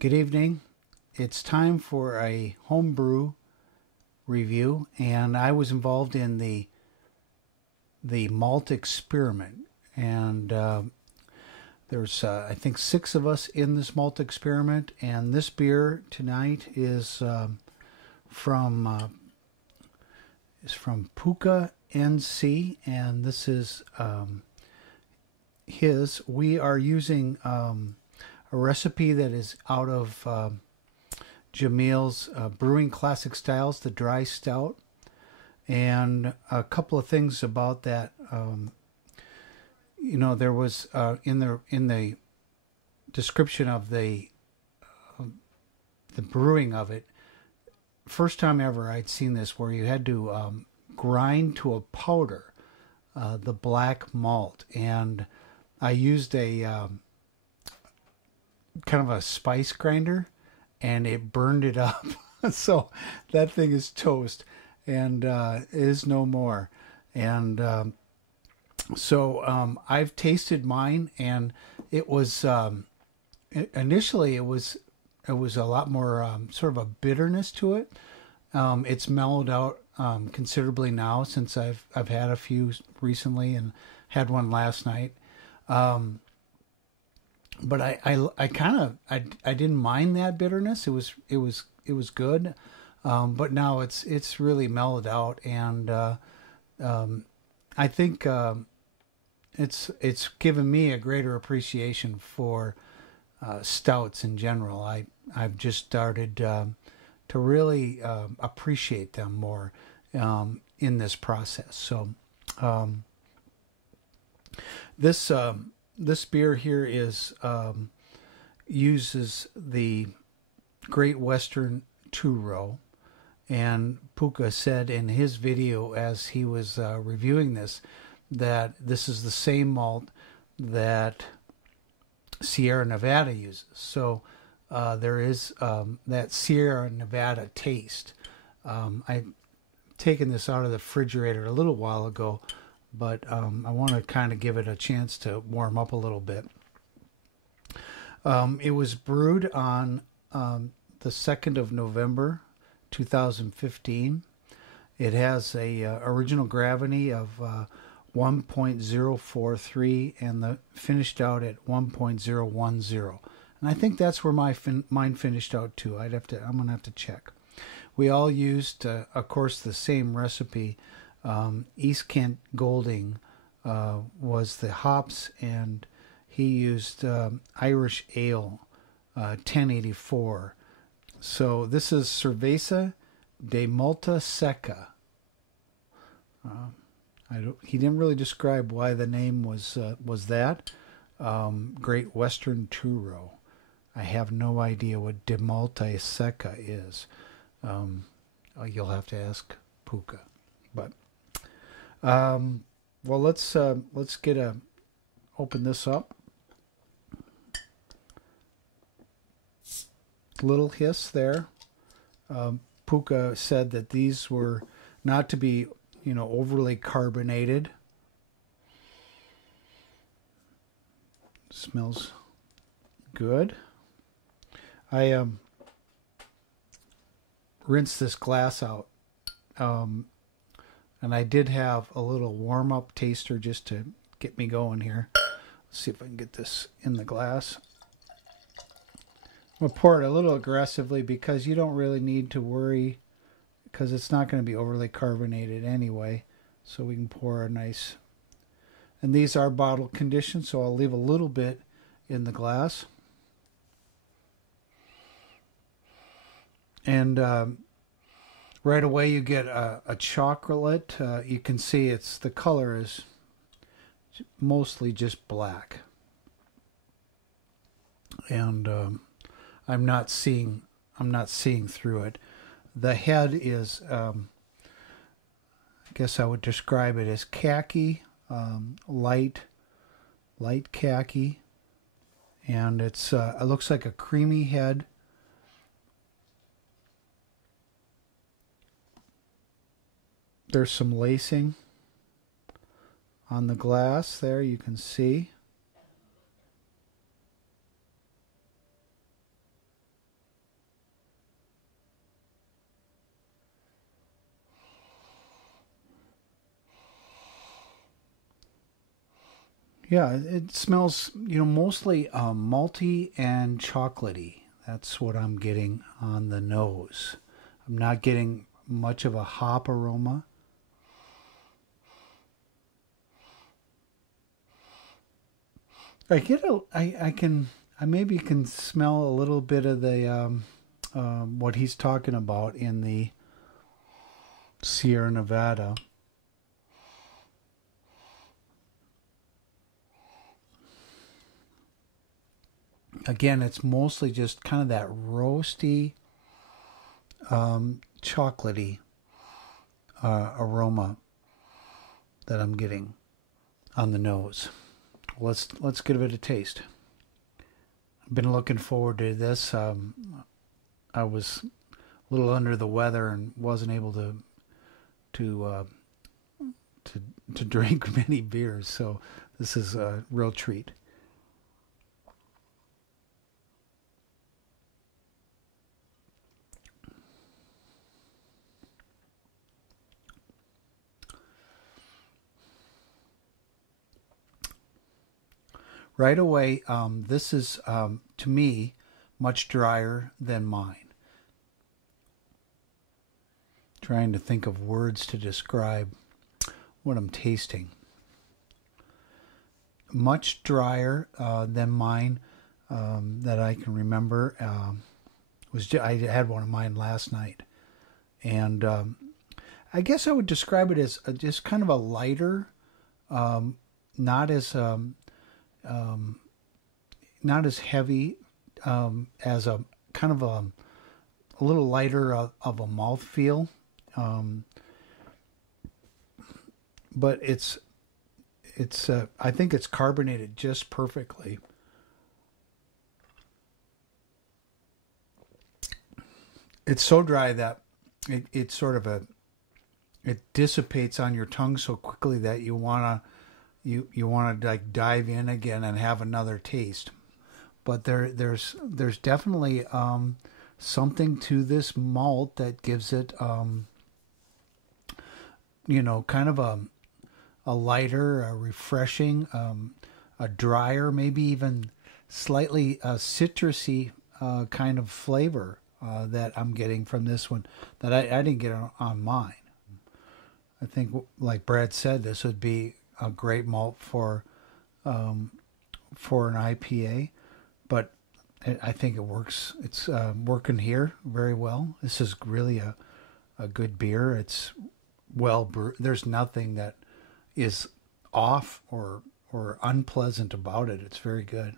Good evening. It's time for a homebrew review, and I was involved in the malt experiment. And there's I think 6 of us in this malt experiment, and this beer tonight from from PookaNC, and this is his. We are using a recipe that is out of Jamil's Brewing Classic Styles, the dry stout. And a couple of things about that. There was in the description of the brewing of it. First time ever I'd seen this, where you had to grind to a powder the black malt, and I used a kind of a spice grinder, and it burned it up. So that thing is toast, and is no more. And I've tasted mine, and it was initially it was a lot more sort of a bitterness to it. It's mellowed out considerably now, since I've had a few recently and had one last night. But I didn't mind that bitterness. It was good. But now it's really mellowed out, and I think it's given me a greater appreciation for stouts in general. I've just started to really appreciate them more in this process. So this beer here uses the Great Western two-row, and Pooka said in his video as he was reviewing this that this is the same malt that Sierra Nevada uses. So there is that Sierra Nevada taste. I've taken this out of the refrigerator a little while ago, but I want to kind of give it a chance to warm up a little bit. It was brewed on the 2nd of November 2015. It has a original gravity of 1.043, and the finished out at 1.010. And I think that's where mine finished out too. I'm gonna have to check. We all used, of course, the same recipe. East Kent Golding was the hops, and he used Irish Ale 1084. So this is Cerveza de Malta Seca. He didn't really describe why the name was that. Great Western two-row. I have no idea what de Malta Seca is. You'll have to ask Pooka. But well, let's open this up. Little hiss there. Pooka said that these were not to be, overly carbonated. Smells good. I rinsed this glass out, and I did have a little warm-up taster just to get me going here. Let's see if I can get this in the glass. I'm going to pour it a little aggressively, because you don't really need to worry, because it's not going to be overly carbonated anyway. So we can pour a nice... And these are bottle conditioned, so I'll leave a little bit in the glass. And right away you get a chocolate. You can see the color is mostly just black. And I'm not seeing through it. The head is, I guess I would describe it as khaki, light khaki, and it looks like a creamy head. There's some lacing on the glass there, you can see. Yeah, it smells, mostly malty and chocolatey. That's what I'm getting on the nose. I'm not getting much of a hop aroma. I maybe can smell a little bit of the what he's talking about in the Sierra Nevada. Again, it's mostly just kind of that roasty, chocolatey aroma that I'm getting on the nose. Let's give it a taste. I've been looking forward to this. I was a little under the weather and wasn't able to uh, to drink many beers, so this is a real treat. Right away, this is to me much drier than mine. Trying to think of words to describe what I'm tasting. Much drier than mine that I can remember. I had one of mine last night, and I guess I would describe it as just kind of a lighter, not as not as heavy as a kind of a little lighter of a mouth feel, but it's I think it's carbonated just perfectly. It's so dry that it sort of it dissipates on your tongue so quickly that you want to like dive in again and have another taste. But there's definitely something to this malt that gives it kind of a lighter, a refreshing, a drier, maybe even slightly citrusy kind of flavor that I'm getting from this one that I didn't get on mine. I think, like Brad said, this would be a great malt an IPA, but I think it works. It's working here very well. This is really a good beer. It's well brewed. There's nothing that is off or unpleasant about it. It's very good.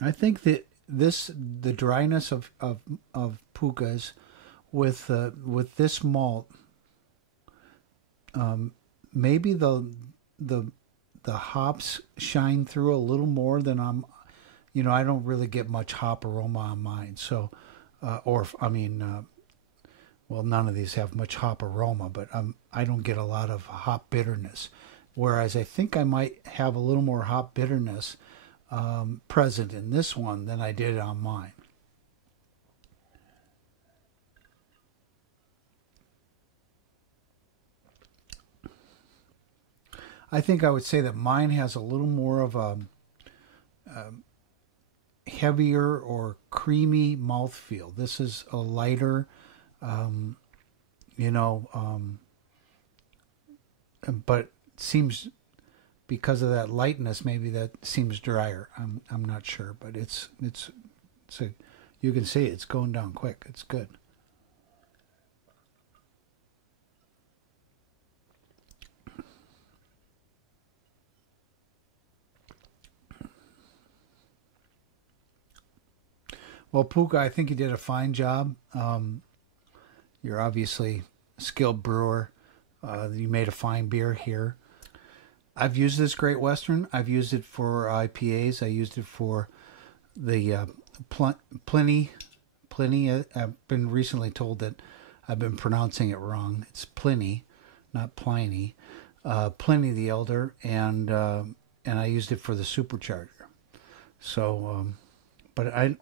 I think that the dryness of Pukas with this malt, maybe the the hops shine through a little more than I don't really get much hop aroma on mine. So, well, none of these have much hop aroma, but I don't get a lot of hop bitterness. Whereas I think I might have a little more hop bitterness present in this one than I did on mine. I think I would say that mine has a little more of a heavier or creamy mouthfeel. This is a lighter, um, you know, but seems because of that lightness, maybe that seems drier. I'm not sure, but it's a you can see it's going down quick. It's good. Well, Puka, I think you did a fine job. You're obviously a skilled brewer. You made a fine beer here. I've used this Great Western. I've used it for IPAs. I used it for the Pliny. Pliny. I've been recently told that I've been pronouncing it wrong. It's Pliny, not Pliny. Pliny the Elder, and I used it for the Supercharger. So, and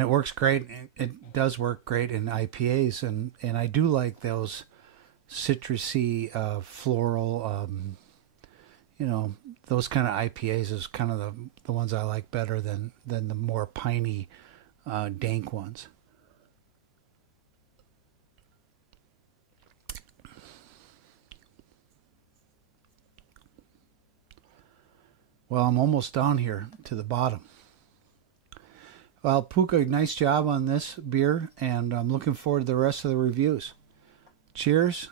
it works great. It does work great in IPAs, and I do like those citrusy, floral, those kind of IPAs is kind of the ones I like better than the more piney, dank ones. Well, I'm almost down here to the bottom. Well, Pooka, nice job on this beer, and I'm looking forward to the rest of the reviews. Cheers.